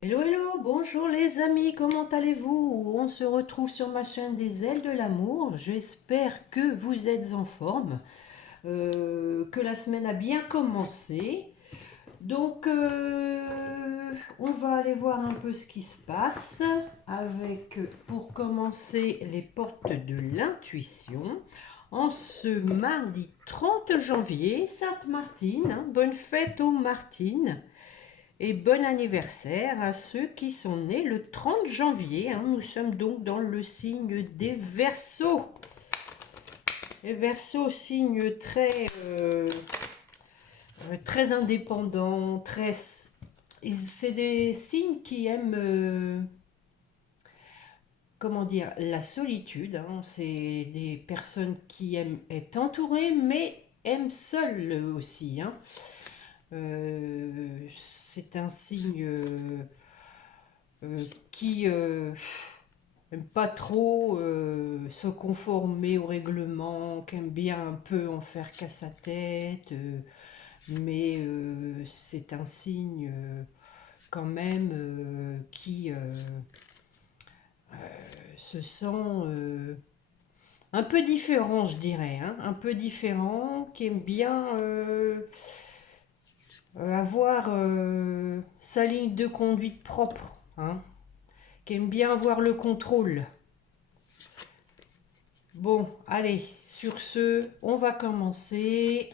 Hello, hello, bonjour les amis, comment allez-vous? On se retrouve sur ma chaîne des ailes de l'amour. J'espère que vous êtes en forme, que la semaine a bien commencé. Donc, on va aller voir un peu ce qui se passe avec, pour commencer, les portes de l'intuition. En ce mardi 30 janvier, Sainte-Martine, hein, bonne fête aux Martines. Et bon anniversaire à ceux qui sont nés le 30 janvier. Hein. Nous sommes donc dans le signe des Verseaux. Les Verseaux, signe très indépendant, très... C'est des signes qui aiment, comment dire, la solitude. Hein. C'est des personnes qui aiment être entourées, mais aiment seules aussi. Hein. C'est un signe qui n'aime pas trop se conformer au règlement, qui aime bien un peu en faire qu'à sa tête, mais c'est un signe quand même qui se sent un peu différent, je dirais, hein, un peu différent, qui aime bien avoir sa ligne de conduite propre, hein, qui aime bien avoir le contrôle. Bon, allez, sur ce, on va commencer.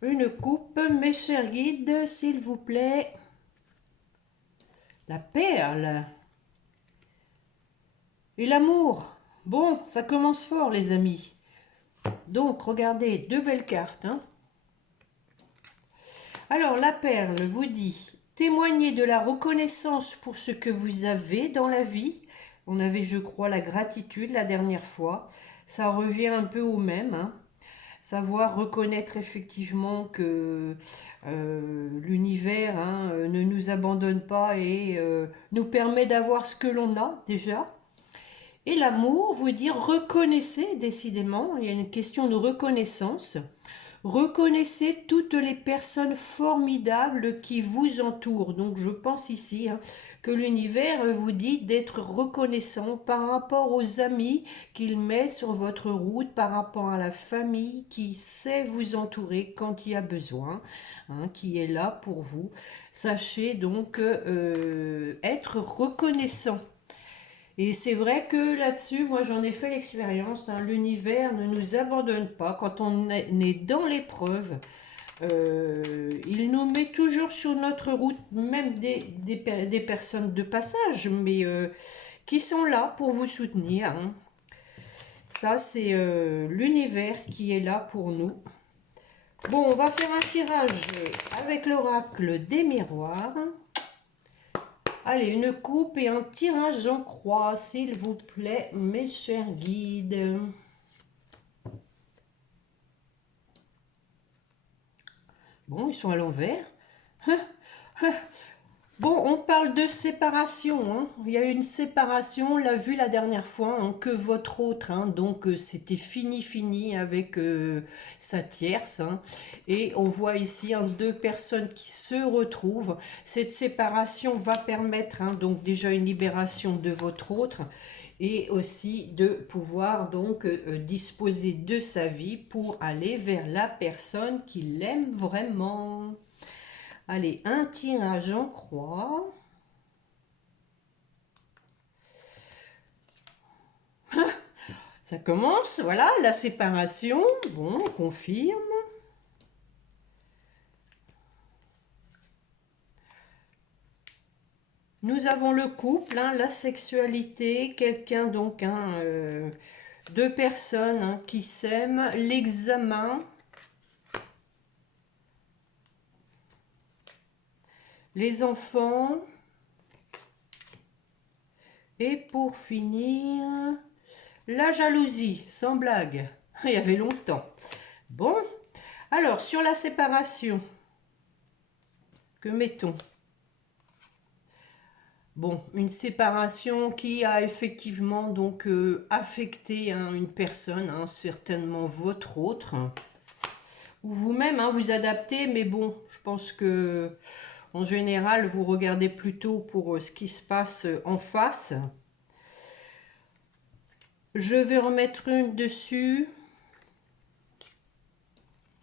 Une coupe, mes chers guides, s'il vous plaît. La perle. Et l'amour. Bon, ça commence fort, les amis. Donc, regardez, deux belles cartes. Hein. Alors, la perle vous dit, témoignez de la reconnaissance pour ce que vous avez dans la vie. On avait, je crois, la gratitude la dernière fois. Ça revient un peu au même. Hein. Savoir reconnaître effectivement que l'univers hein, ne nous abandonne pas et nous permet d'avoir ce que l'on a déjà. Et l'amour vous dire reconnaissez décidément, il y a une question de reconnaissance. Reconnaissez toutes les personnes formidables qui vous entourent. Donc je pense ici hein, que l'univers vous dit d'être reconnaissant par rapport aux amis qu'il met sur votre route, par rapport à la famille qui sait vous entourer quand il y a besoin, hein, qui est là pour vous. Sachez donc être reconnaissant. Et c'est vrai que là-dessus, moi j'en ai fait l'expérience, hein, l'univers ne nous abandonne pas quand on est dans l'épreuve. Il nous met toujours sur notre route, même des personnes de passage, mais qui sont là pour vous soutenir. Hein. Ça, c'est l'univers qui est là pour nous. Bon, on va faire un tirage avec l'oracle des miroirs. Allez, une coupe et un tirage en croix, s'il vous plaît, mes chers guides. Bon, ils sont à l'envers. Bon, on parle de séparation. Hein. Il y a eu une séparation, on l'a vu la dernière fois, hein, que votre autre. Hein, donc, c'était fini avec sa tierce. Hein, et on voit ici hein, deux personnes qui se retrouvent. Cette séparation va permettre hein, donc déjà une libération de votre autre et aussi de pouvoir donc disposer de sa vie pour aller vers la personne qui l'aime vraiment. Allez, un tirage en croix. Ça commence, voilà, la séparation. Bon, on confirme. Nous avons le couple, hein, la sexualité, quelqu'un donc, hein, deux personnes hein, qui s'aiment, l'examen, les enfants, et pour finir, la jalousie, sans blague. Il y avait longtemps. Bon, alors sur la séparation, que mettons? Bon, une séparation qui a effectivement donc affecté hein, une personne, hein, certainement votre autre. ou vous-même, hein, vous adaptez, mais bon, je pense que en général, vous regardez plutôt pour ce qui se passe en face. Je vais remettre une dessus.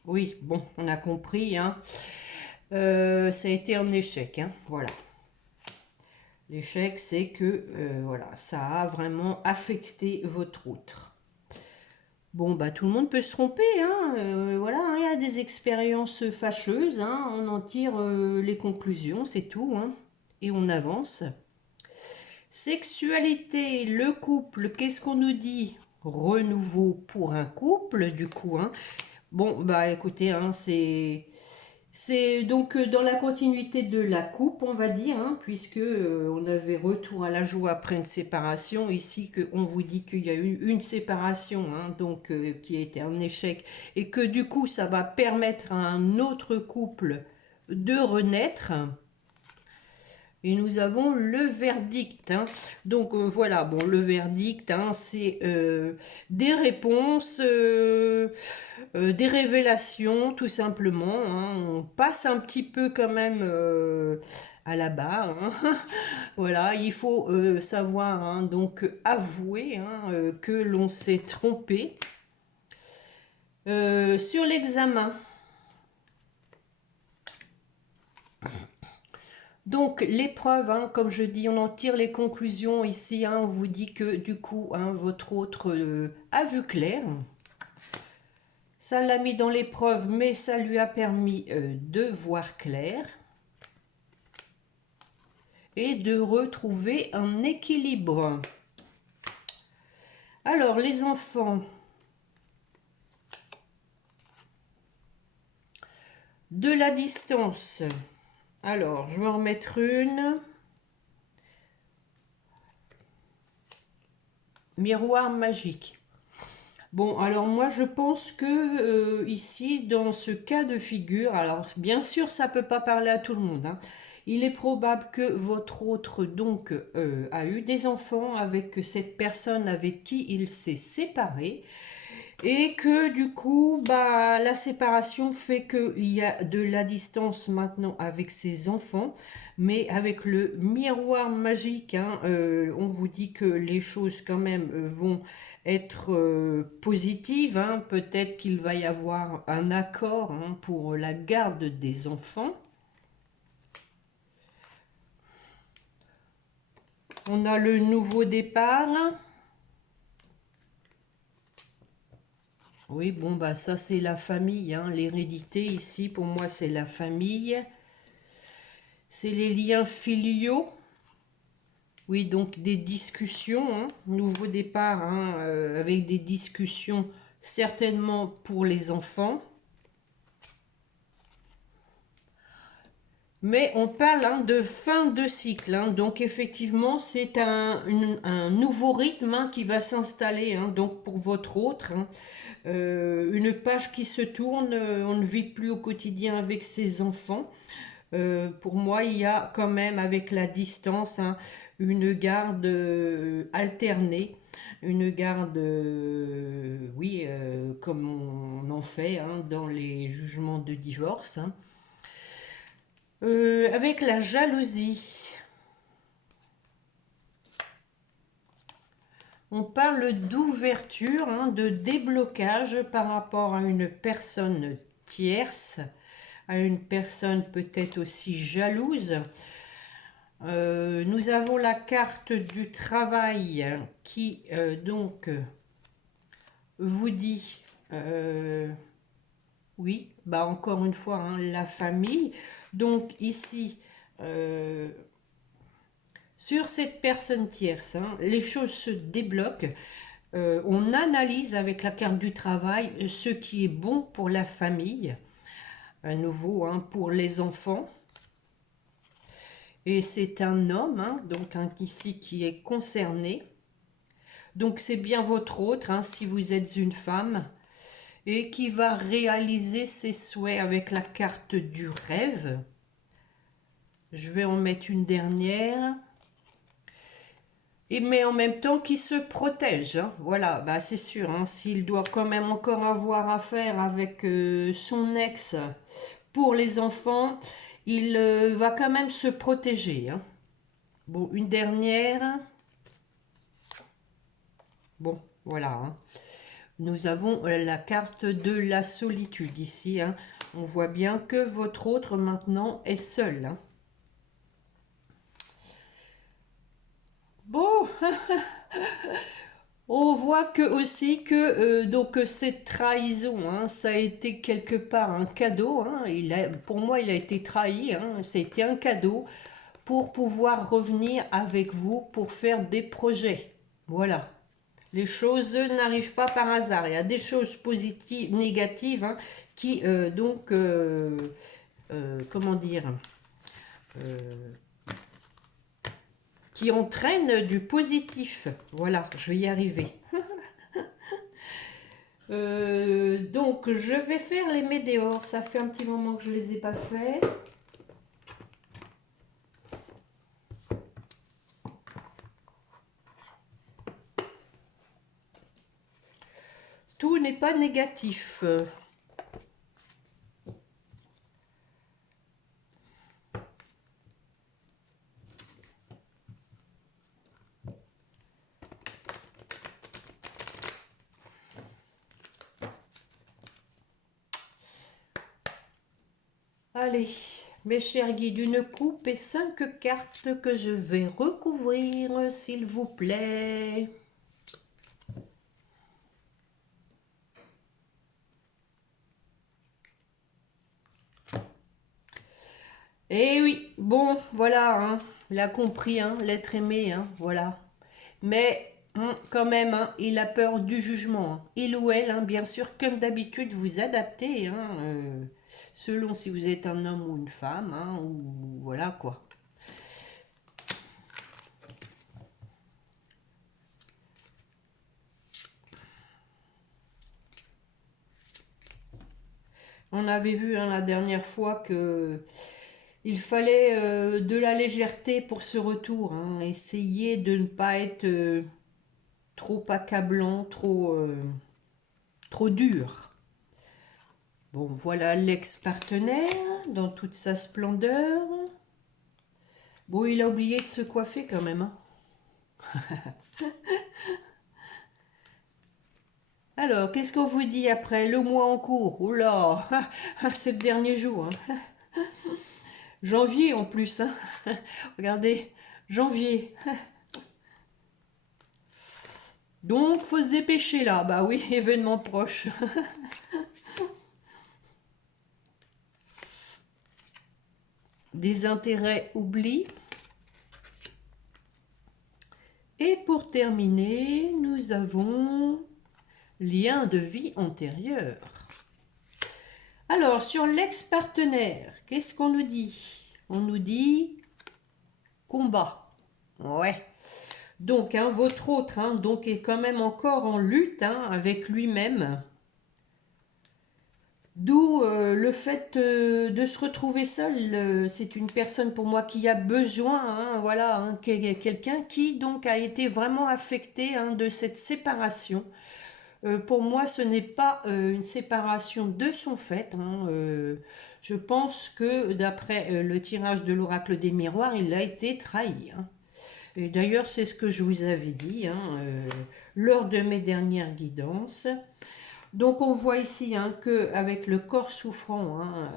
Oui, bon, on a compris, hein. Ça a été un échec, hein, voilà. L'échec, c'est que voilà, ça a vraiment affecté votre outre. Bon, bah tout le monde peut se tromper, hein. Voilà, hein, il y a des expériences fâcheuses, hein, on en tire les conclusions, c'est tout, hein, et on avance. Sexualité, le couple, qu'est-ce qu'on nous dit? Renouveau pour un couple, du coup, hein. Bon, bah écoutez, hein, c'est donc dans la continuité de la coupe, on va dire, hein, puisque on avait retour à la joie après une séparation. Ici, que on vous dit qu'il y a eu une séparation, hein, donc qui a été un échec, et que du coup, ça va permettre à un autre couple de renaître. Et nous avons le verdict, hein. Donc voilà, bon, le verdict, hein, c'est des réponses, des révélations, tout simplement, hein. On passe un petit peu quand même à la barre, hein. Voilà, il faut savoir, hein, donc avouer, hein, que l'on s'est trompé. Sur l'examen. Donc l'épreuve, hein, comme je dis, on en tire les conclusions ici, hein, on vous dit que du coup, hein, votre autre a vu clair. Ça l'a mis dans l'épreuve, mais ça lui a permis de voir clair et de retrouver un équilibre. Alors les enfants, de la distance. Alors, je vais en remettre une. Miroir magique. Bon, alors moi je pense que ici, dans ce cas de figure, alors bien sûr ça peut pas parler à tout le monde, hein. Il est probable que votre autre donc a eu des enfants avec cette personne avec qui il s'est séparé et que du coup bah, la séparation fait qu'il y a de la distance maintenant avec ses enfants. Mais avec le miroir magique, hein, on vous dit que les choses quand même vont être positives, hein. Peut-être qu'il va y avoir un accord, hein, pour la garde des enfants. On a le nouveau départ. Oui, bon, bah ça c'est la famille, hein. L'hérédité ici, pour moi, c'est la famille. C'est les liens filiaux. Oui, donc des discussions, hein, nouveau départ, hein, avec des discussions certainement pour les enfants. Mais on parle, hein, de fin de cycle, hein, donc effectivement c'est un nouveau rythme, hein, qui va s'installer, hein, donc pour votre autre, hein. Une page qui se tourne, on ne vit plus au quotidien avec ses enfants. Pour moi, il y a quand même, avec la distance, hein, une garde alternée, une garde, oui, comme on en fait, hein, dans les jugements de divorce, hein. Avec la jalousie, on parle d'ouverture, hein, de déblocage par rapport à une personne tierce, à une personne peut-être aussi jalouse. Nous avons la carte du travail qui donc vous dit, oui, bah encore une fois, hein, la famille. Donc ici, sur cette personne tierce, hein, les choses se débloquent. On analyse avec la carte du travail ce qui est bon pour la famille, à nouveau, hein, pour les enfants. Et c'est un homme, hein, donc ici qui est concerné. Donc c'est bien votre autre, hein, si vous êtes une femme, et qui va réaliser ses souhaits avec la carte du rêve. Je vais en mettre une dernière. mais en même temps qui se protège, hein. Voilà, bah c'est sûr, hein, s'il doit quand même encore avoir affaire avec son ex pour les enfants, il va quand même se protéger, hein. Bon, une dernière. Bon, voilà, hein. Nous avons la carte de la solitude ici, hein. On voit bien que votre autre maintenant est seul, hein. Bon, on voit que aussi que donc cette trahison, hein, ça a été quelque part un cadeau, hein. Pour moi, il a été trahi, hein. C'était un cadeau pour pouvoir revenir avec vous pour faire des projets. Voilà. Les choses n'arrivent pas par hasard. Il y a des choses positives, négatives, hein, qui comment dire, euh, qui entraînent du positif. Voilà, je vais y arriver. Donc, je vais faire les météores. Ça fait un petit moment que je ne les ai pas fait. Tout n'est pas négatif. Allez, mes chers guides, une coupe et 5 cartes que je vais recouvrir, s'il vous plaît. Eh oui, bon, voilà, hein, il a compris, hein, l'être aimé, hein, voilà. Mais quand même, hein, il a peur du jugement, hein. Il ou elle, hein, bien sûr, comme d'habitude, vous adaptez, hein, selon si vous êtes un homme ou une femme, hein, ou voilà quoi. On avait vu, hein, la dernière fois que il fallait de la légèreté pour ce retour, hein. Essayer de ne pas être trop accablant, trop dur. Bon, voilà l'ex-partenaire dans toute sa splendeur. Bon, il a oublié de se coiffer quand même, hein. Alors, qu'est-ce qu'on vous dit après le mois en cours? Oula, c'est le dernier jour, hein. Janvier en plus, hein. Regardez, janvier. Donc, faut se dépêcher là. Bah oui, événement proche. Des intérêts oubliés. Et pour terminer, nous avons lien de vie antérieur. Alors, sur l'ex-partenaire, qu'est-ce qu'on nous dit? On nous dit combat. Ouais. Donc, hein, votre autre, hein, donc est quand même encore en lutte, hein, avec lui-même. D'où le fait de se retrouver seul. C'est une personne pour moi qui a besoin, hein, voilà, hein, quelqu'un qui donc a été vraiment affecté, hein, de cette séparation. Pour moi, ce n'est pas une séparation de son fait, hein, je pense que d'après le tirage de l'oracle des miroirs, il a été trahi, hein. Et d'ailleurs, c'est ce que je vous avais dit, hein, lors de mes dernières guidances. Donc on voit ici, hein, qu'avec le corps souffrant, hein,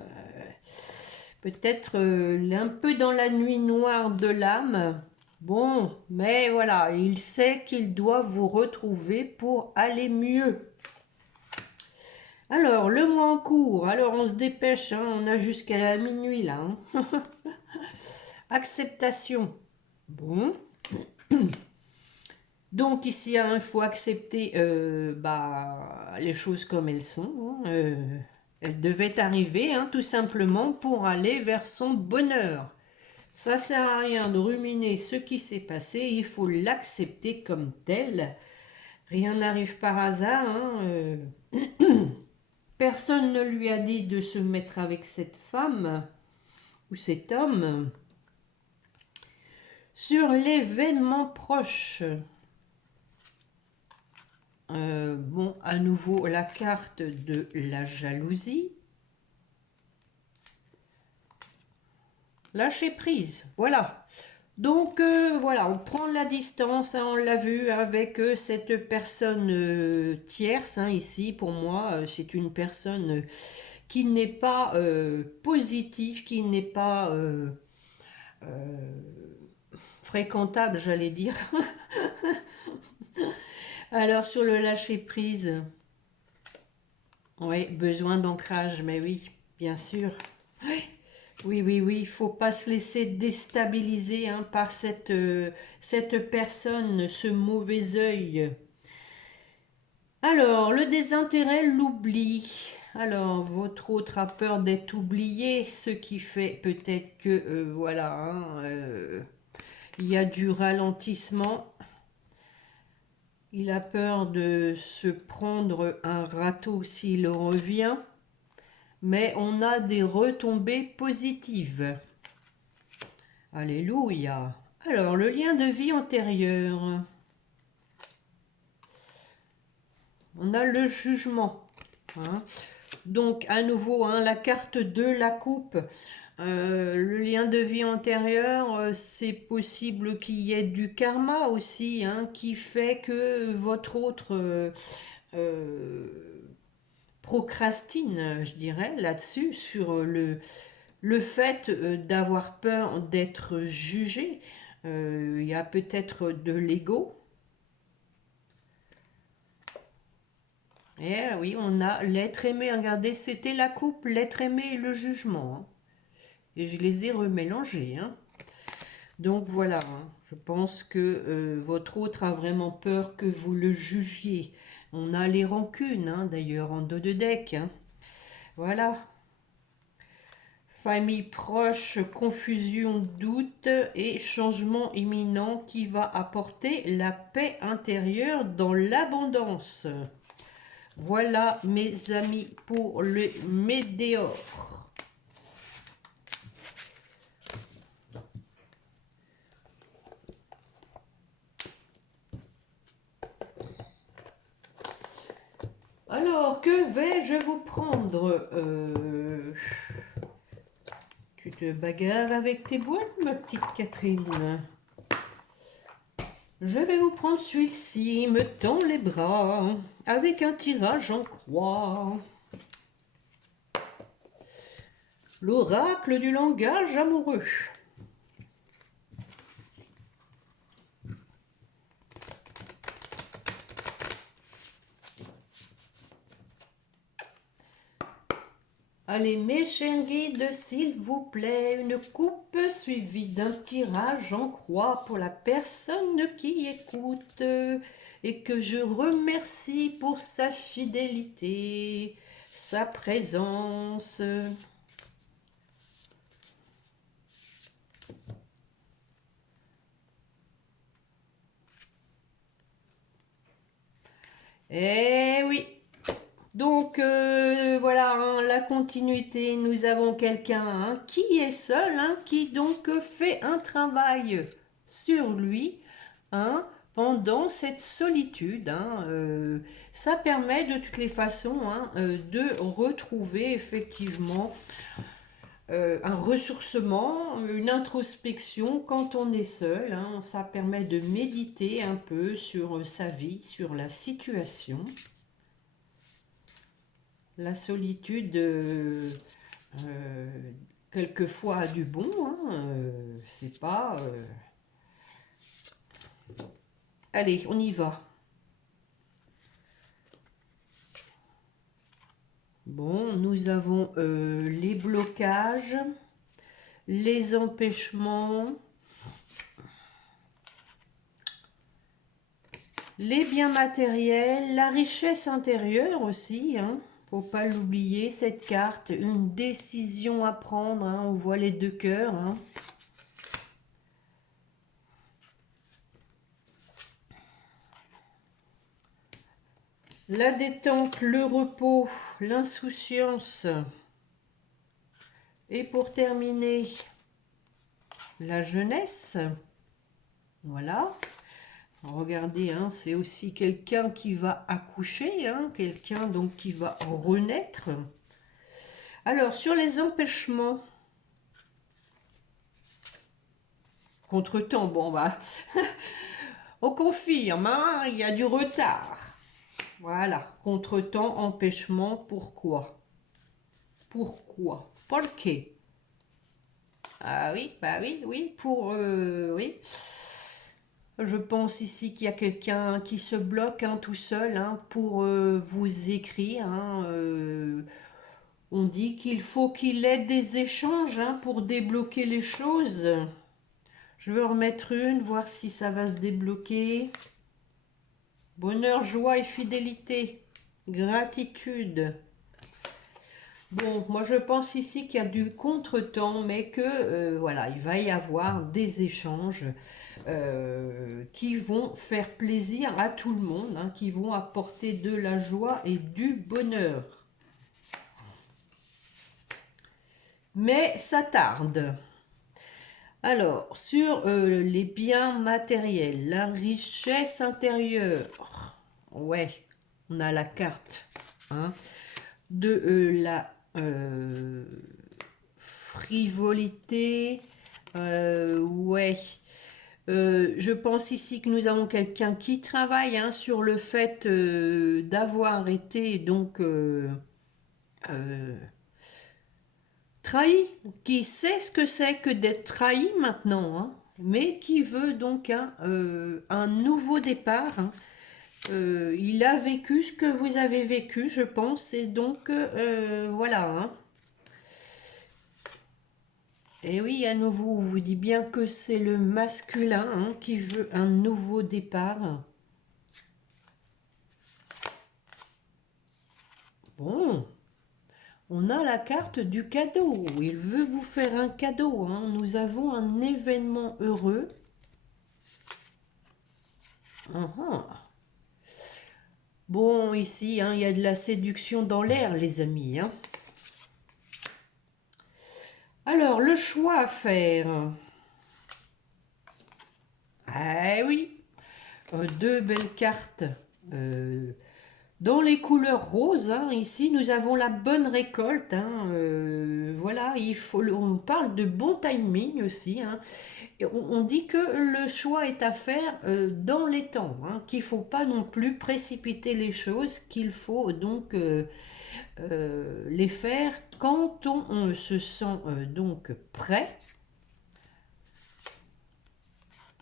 peut-être un peu dans la nuit noire de l'âme, bon, mais voilà, il sait qu'il doit vous retrouver pour aller mieux. Alors, le mois en cours, alors on se dépêche, hein, on a jusqu'à minuit là, hein. Acceptation, bon. Donc ici, hein, il faut accepter les choses comme elles sont, hein. Elles devaient arriver, hein, tout simplement pour aller vers son bonheur. Ça sert à rien de ruminer ce qui s'est passé, il faut l'accepter comme tel. Rien n'arrive par hasard, hein. Personne ne lui a dit de se mettre avec cette femme ou cet homme. Sur l'événement proche. Bon, à nouveau, la carte de la jalousie. Lâcher prise, voilà. Donc, voilà, on prend la distance, hein, on l'a vu avec cette personne tierce, hein, ici, pour moi, c'est une personne qui n'est pas positive, qui n'est pas fréquentable, j'allais dire. Alors, sur le lâcher prise, oui, besoin d'ancrage, mais oui, bien sûr. Oui, oui, oui, oui, il faut pas se laisser déstabiliser hein, par cette personne, ce mauvais œil. Alors, le désintérêt, l'oubli. Alors, votre autre a peur d'être oublié, ce qui fait peut-être que, voilà, hein, il y a du ralentissement. Il a peur de se prendre un râteau s'il revient, mais on a des retombées positives. Alléluia. Alors, le lien de vie antérieur. On a le jugement. Hein. Donc, à nouveau, hein, la carte de la coupe. Le lien de vie antérieur, c'est possible qu'il y ait du karma aussi, hein, qui fait que votre autre procrastine, je dirais, là-dessus, sur le fait d'avoir peur d'être jugé. Il y a peut-être de l'ego. Eh oui, on a l'être aimé. Regardez, c'était la coupe, l'être aimé et le jugement. Hein. Et je les ai remélangés. Hein. Donc voilà, hein. Je pense que votre autre a vraiment peur que vous le jugiez. On a les rancunes, hein, d'ailleurs, en dos de deck. Hein. Voilà. Famille proche, confusion, doute et changement imminent qui va apporter la paix intérieure dans l'abondance. Voilà mes amis pour le météore. Alors, que vais-je vous prendre Tu te bagarres avec tes boîtes, ma petite Catherine. Je vais vous prendre celui-ci, me tend les bras, avec un tirage en croix. L'oracle du langage amoureux. Allez, mes chers guides, s'il vous plaît, une coupe suivie d'un tirage en croix pour la personne qui écoute et que je remercie pour sa fidélité, sa présence. Eh oui, donc voilà, hein, la continuité, nous avons quelqu'un hein, qui est seul, hein, qui donc fait un travail sur lui hein, pendant cette solitude. Hein, ça permet de toutes les façons hein, de retrouver effectivement un ressourcement, une introspection quand on est seul. Hein, ça permet de méditer un peu sur sa vie, sur la situation. La solitude, quelquefois, a du bon. Hein, c'est pas... Allez, on y va. Bon, nous avons les blocages, les empêchements, les biens matériels, la richesse intérieure aussi, hein. Faut pas l'oublier, cette carte, une décision à prendre, hein. On voit les deux cœurs, hein. La détente, le repos, l'insouciance. Et pour terminer, la jeunesse. Voilà. Regardez, hein, c'est aussi quelqu'un qui va accoucher, hein, quelqu'un donc qui va renaître. Alors, sur les empêchements, contretemps, bon, bah, on confirme, hein, il y a du retard. Voilà, contretemps, empêchement, pourquoi? Pourquoi? Pourquoi? Ah oui, bah oui, oui, oui. Je pense ici qu'il y a quelqu'un qui se bloque hein, tout seul hein, pour vous écrire. Hein, on dit qu'il faut qu'il ait des échanges hein, pour débloquer les choses. Je vais en remettre une, voir si ça va se débloquer. Bonheur, joie et fidélité. Gratitude. Bon, moi je pense ici qu'il y a du contretemps, mais que voilà, il va y avoir des échanges qui vont faire plaisir à tout le monde, hein, qui vont apporter de la joie et du bonheur. Mais ça tarde. Alors, sur les biens matériels, la richesse intérieure, ouais, on a la carte hein, de la frivolité, ouais. Je pense ici que nous avons quelqu'un qui travaille hein, sur le fait d'avoir été donc trahi, qui sait ce que c'est que d'être trahi maintenant, hein, mais qui veut donc un nouveau départ. Hein. Il a vécu ce que vous avez vécu, je pense, et donc voilà. Hein. Et oui, à nouveau, on vous dit bien que c'est le masculin hein, qui veut un nouveau départ. Bon, on a la carte du cadeau. Il veut vous faire un cadeau. Hein. Nous avons un événement heureux. Bon, ici, hein, il y a de la séduction dans l'air, les amis. Hein. Alors, le choix à faire. Ah oui, deux belles cartes. Dans les couleurs roses, hein, ici, nous avons la bonne récolte. Hein, voilà, on parle de bon timing aussi. Hein. Et on dit que le choix est à faire dans les temps, hein, qu'il ne faut pas non plus précipiter les choses, qu'il faut donc les faire quand on se sent donc prêt.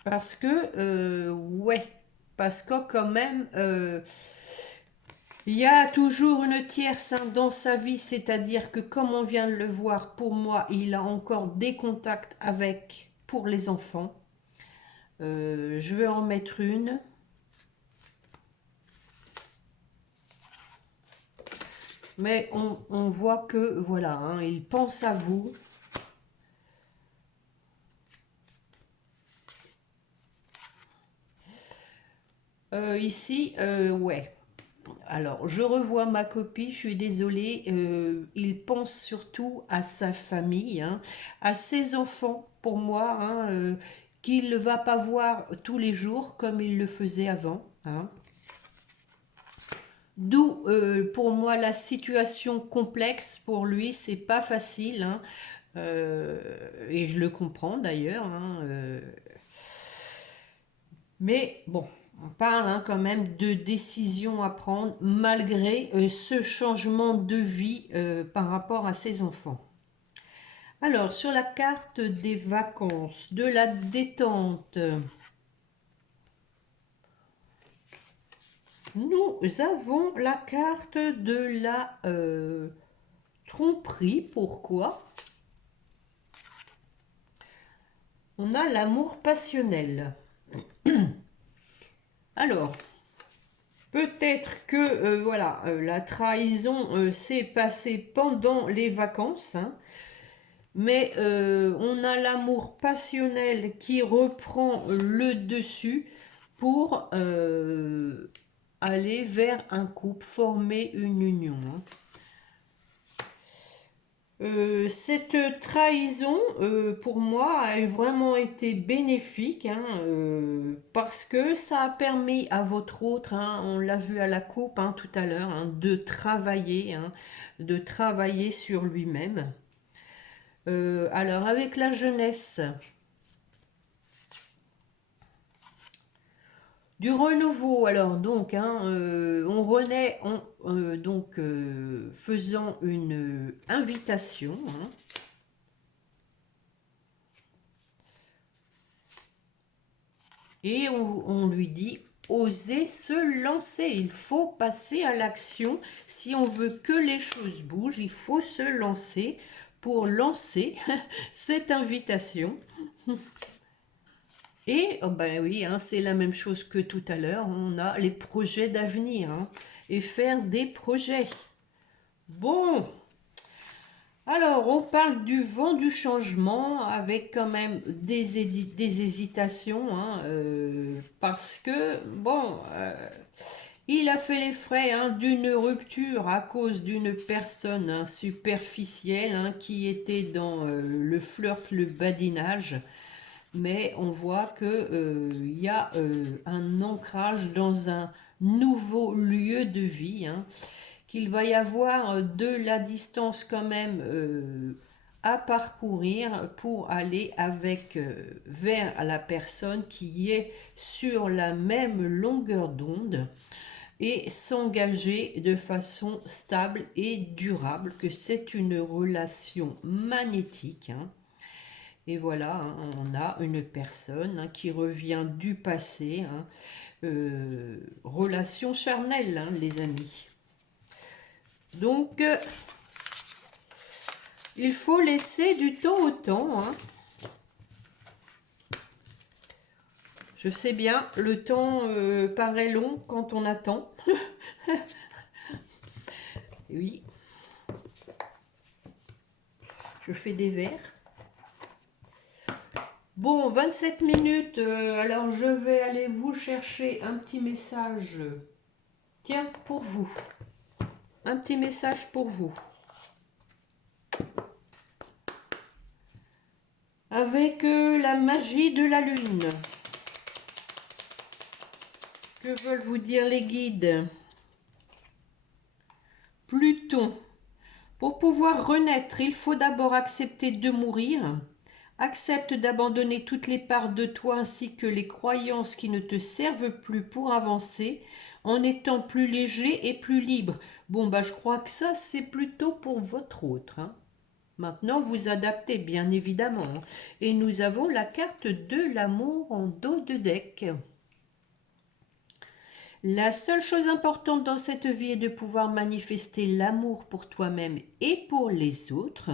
Parce que, ouais, parce que quand même, il y a toujours une tierce hein, dans sa vie, c'est-à-dire que comme on vient de le voir, pour moi, il a encore des contacts avec, pour les enfants. Je vais en mettre une. Mais on voit que, voilà, hein, il pense à vous. Ici, ouais. Alors, je revois ma copie, je suis désolée. Il pense surtout à sa famille, hein, à ses enfants, pour moi, hein, qu'il ne va pas voir tous les jours comme il le faisait avant. Hein. D'où, pour moi, la situation complexe pour lui, c'est pas facile. Hein, et je le comprends d'ailleurs. Hein, mais bon, on parle hein, quand même de décisions à prendre malgré ce changement de vie par rapport à ses enfants. Alors, sur la carte des vacances, de la détente, nous avons la carte de la tromperie. Pourquoi? On a l'amour passionnel. Alors, peut-être que voilà, la trahison s'est passée pendant les vacances, hein, mais on a l'amour passionnel qui reprend le dessus pour aller vers un couple, former une union. Hein. Cette trahison, pour moi, a vraiment été bénéfique, hein, parce que ça a permis à votre autre, hein, on l'a vu à la coupe, hein, tout à l'heure, hein, de travailler sur lui-même. Alors, avec la jeunesse, du renouveau, alors donc, hein, on renaît faisant une invitation, hein. Et on lui dit, oser se lancer, il faut passer à l'action. Si on veut que les choses bougent, il faut se lancer pour lancer cette invitation. Et, oh ben oui, hein, c'est la même chose que tout à l'heure, on a les projets d'avenir, hein, et faire des projets. Bon, alors on parle du vent du changement avec quand même des hésitations, hein, parce que, bon, il a fait les frais, hein, d'une rupture à cause d'une personne, hein, superficielle, hein, qui était dans le flirt, le badinage. Mais on voit que y a un ancrage dans un nouveau lieu de vie, hein, qu'il va y avoir de la distance quand même à parcourir pour aller vers la personne qui est sur la même longueur d'onde et s'engager de façon stable et durable, que c'est une relation magnétique, hein. Et voilà, hein, on a une personne, hein, qui revient du passé, hein, relation charnelle, hein, les amis. Donc, il faut laisser du temps au temps, hein. Je sais bien, le temps paraît long quand on attend. Oui, je fais des verres. Bon, 27 minutes, alors je vais aller vous chercher un petit message. Tiens, pour vous. Un petit message pour vous. Avec la magie de la lune. Que veulent vous dire les guides? Pluton. Pour pouvoir renaître, il faut d'abord accepter de mourir. Accepte d'abandonner toutes les parts de toi ainsi que les croyances qui ne te servent plus pour avancer, en étant plus léger et plus libre. Bon, bah, je crois que ça, c'est plutôt pour votre autre, hein. Maintenant, vous adaptez, bien évidemment. Et nous avons la carte de l'amour en dos de deck. La seule chose importante dans cette vie est de pouvoir manifester l'amour pour toi-même et pour les autres.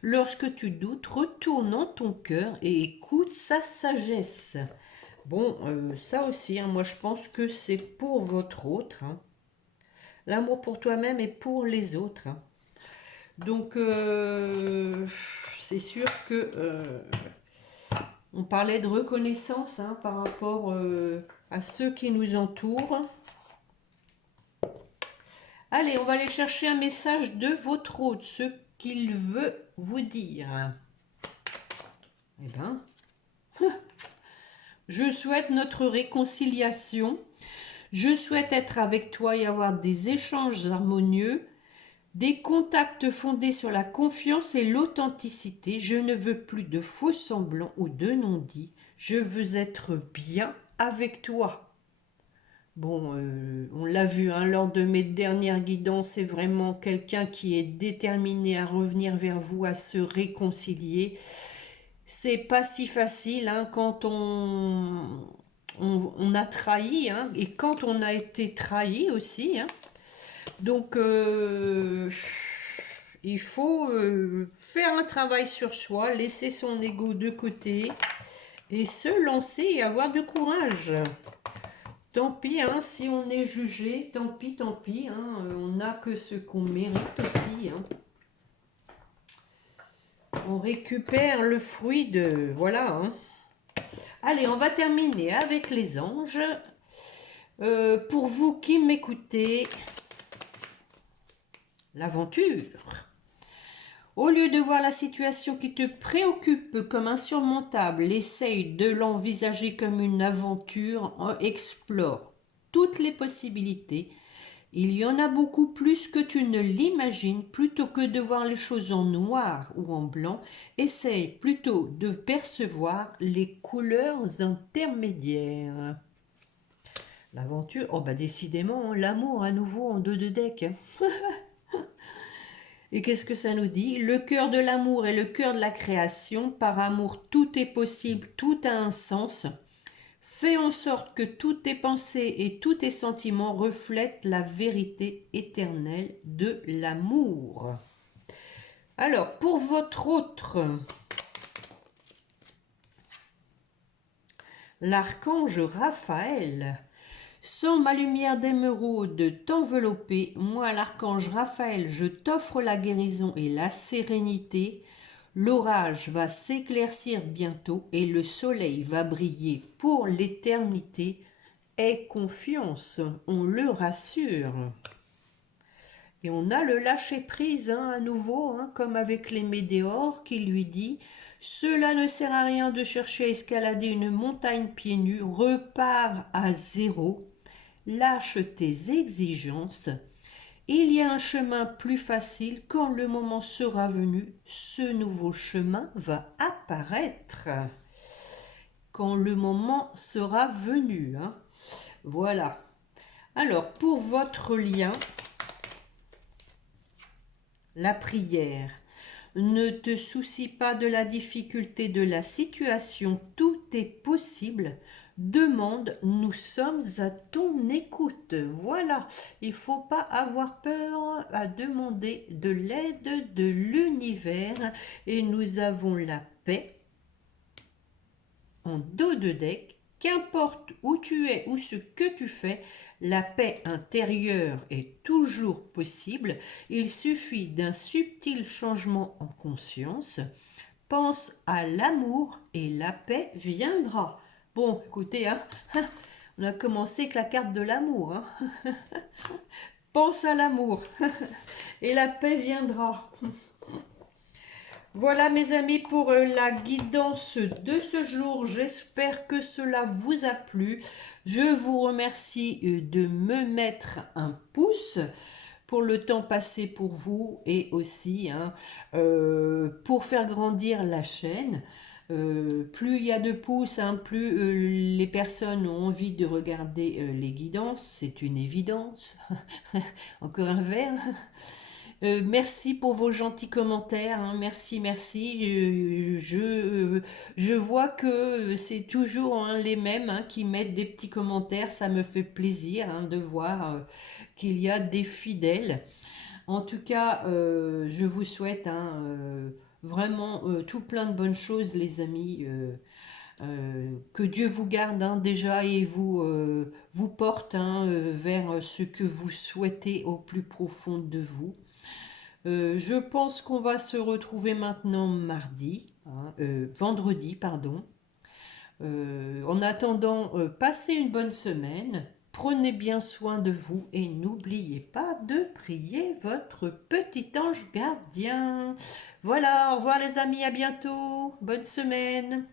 Lorsque tu doutes, retourne en ton cœur et écoute sa sagesse. Bon, ça aussi, hein, moi je pense que c'est pour votre autre, hein. L'amour pour toi-même et pour les autres, hein. Donc, c'est sûr que on parlait de reconnaissance, hein, par rapport à ceux qui nous entourent. Allez, on va aller chercher un message de votre hôte, ce qu'il veut vous dire. Eh bien, je souhaite notre réconciliation. Je souhaite être avec toi et avoir des échanges harmonieux, des contacts fondés sur la confiance et l'authenticité. Je ne veux plus de faux semblants ou de non-dits. Je veux être bien avec toi. Bon, on l'a vu, hein, lors de mes dernières guidances, c'est vraiment quelqu'un qui est déterminé à revenir vers vous, à se réconcilier. C'est pas si facile, hein, quand on a trahi, hein, et quand on a été trahi aussi, hein. Donc, il faut faire un travail sur soi, laisser son ego de côté et se lancer et avoir du courage. Tant pis, hein, si on est jugé, tant pis, hein, on n'a que ce qu'on mérite aussi, hein. On récupère le fruit de... Voilà, hein. Allez, on va terminer avec les anges. Pour vous qui m'écoutez, l'aventure. Au lieu de voir la situation qui te préoccupe comme insurmontable, essaye de l'envisager comme une aventure, explore toutes les possibilités. Il y en a beaucoup plus que tu ne l'imagines. Plutôt que de voir les choses en noir ou en blanc, essaye plutôt de percevoir les couleurs intermédiaires. L'aventure, oh bah décidément, l'amour à nouveau en dos de deck. Et qu'est-ce que ça nous dit? Le cœur de l'amour est le cœur de la création. Par amour, tout est possible, tout a un sens. Fais en sorte que toutes tes pensées et tous tes sentiments reflètent la vérité éternelle de l'amour. Alors, pour votre autre, l'archange Raphaël. Sans ma lumière d'émeraude t'envelopper, moi l'archange Raphaël, je t'offre la guérison et la sérénité. L'orage va s'éclaircir bientôt et le soleil va briller pour l'éternité. Aie confiance, on le rassure. Et on a le lâcher-prise à nouveau, comme avec les météores, qui lui dit « Cela ne sert à rien de chercher à escalader une montagne pieds nus, repars à zéro, lâche tes exigences. Il y a un chemin plus facile quand le moment sera venu, ce nouveau chemin va apparaître. » Quand le moment sera venu. Voilà. Alors, pour votre lien, la prière. Ne te soucie pas de la difficulté de la situation, tout est possible. Demande, nous sommes à ton écoute. Voilà, il ne faut pas avoir peur à demander de l'aide de l'univers. Et nous avons la paix en dos de deck. Qu'importe où tu es ou ce que tu fais, la paix intérieure est toujours possible. Il suffit d'un subtil changement en conscience. Pense à l'amour et la paix viendra. Bon, écoutez, on a commencé avec la carte de l'amour. Pense à l'amour et la paix viendra. Voilà mes amis pour la guidance de ce jour. J'espère que cela vous a plu. Je vous remercie de me mettre un pouce pour le temps passé pour vous et aussi pour faire grandir la chaîne. Plus il y a de pouces, plus les personnes ont envie de regarder les guidances. C'est une évidence. Encore un verre. Merci pour vos gentils commentaires, merci, merci. Je vois que c'est toujours les mêmes qui mettent des petits commentaires, ça me fait plaisir de voir qu'il y a des fidèles. En tout cas, je vous souhaite vraiment tout plein de bonnes choses les amis. Que Dieu vous garde déjà et vous porte vers ce que vous souhaitez au plus profond de vous. Je pense qu'on va se retrouver maintenant vendredi, pardon. En attendant, passez une bonne semaine, prenez bien soin de vous et n'oubliez pas de prier votre petit ange gardien. Voilà, au revoir les amis, à bientôt, bonne semaine.